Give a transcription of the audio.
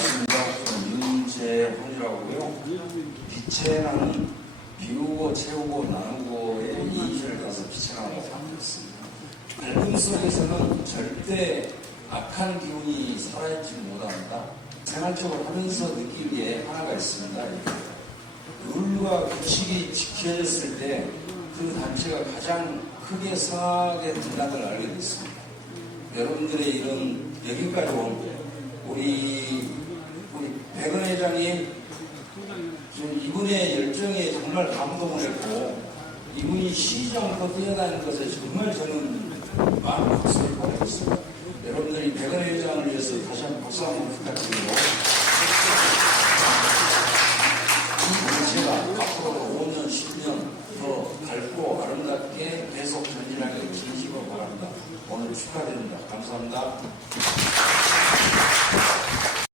반갑습니다. 윤재훈이라고요. 빛의 나는 비우고 채우고 나누고의 이의를 가서 나무로 바뀌었습니다. 밝음 속에서는 절대 악한 기운이 살아있지 못한다. 생활적으로 하면서 느끼기에 하나가 있습니다. 룰과 규칙이 지켜졌을 때 그 단체가 가장 크게 성하게 된다는 걸 알게 됐습니다. 여러분들의 이런 여기까지 온 회장님 좀 이분의 열정에 정말 감동을 했고 이분이 시정부터 뛰어다니는 것에 정말 저는 마음 박수를 보내겠습니다. 여러분들이 백은 회장을 위해서 다시 한번 박수 한번 부탁드리고 이 단체가 앞으로 5년, 10년 더 밝고 아름답게 계속 전진하길 진심으로 바랍니다. 오늘 축하드립니다. 감사합니다.